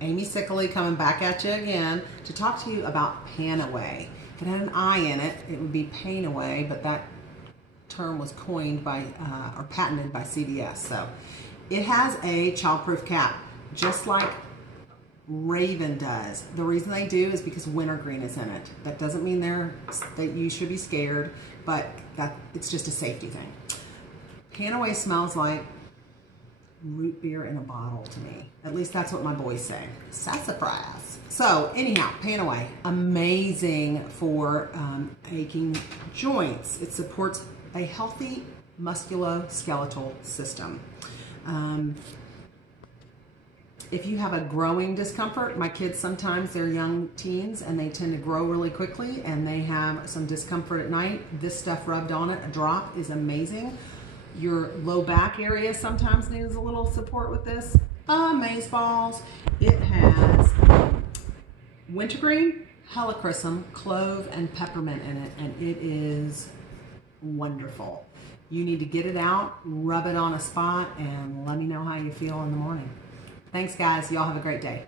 Amy Sickley coming back at you again to talk to you about Panaway. If it had an I in it, it would be Panaway, but that term was coined by or patented by CVS. So it has a childproof cap, just like Raven does. The reason they do is because wintergreen is in it. That doesn't mean that you should be scared, but it's just a safety thing. Panaway smells like root beer in a bottle to me. At least that's what my boys say. Sassafras. So anyhow, Panaway, amazing for aching joints. It supports a healthy musculoskeletal system. If you have a growing discomfort, my kids sometimes, they're young teens and they tend to grow really quickly and they have some discomfort at night. This stuff rubbed on it, a drop, is amazing. Your low back area sometimes needs a little support with this. Amazeballs. It has wintergreen, helichrysum, clove, and peppermint in it, and it is wonderful. You need to get it out, rub it on a spot, and let me know how you feel in the morning. Thanks, guys. Y'all have a great day.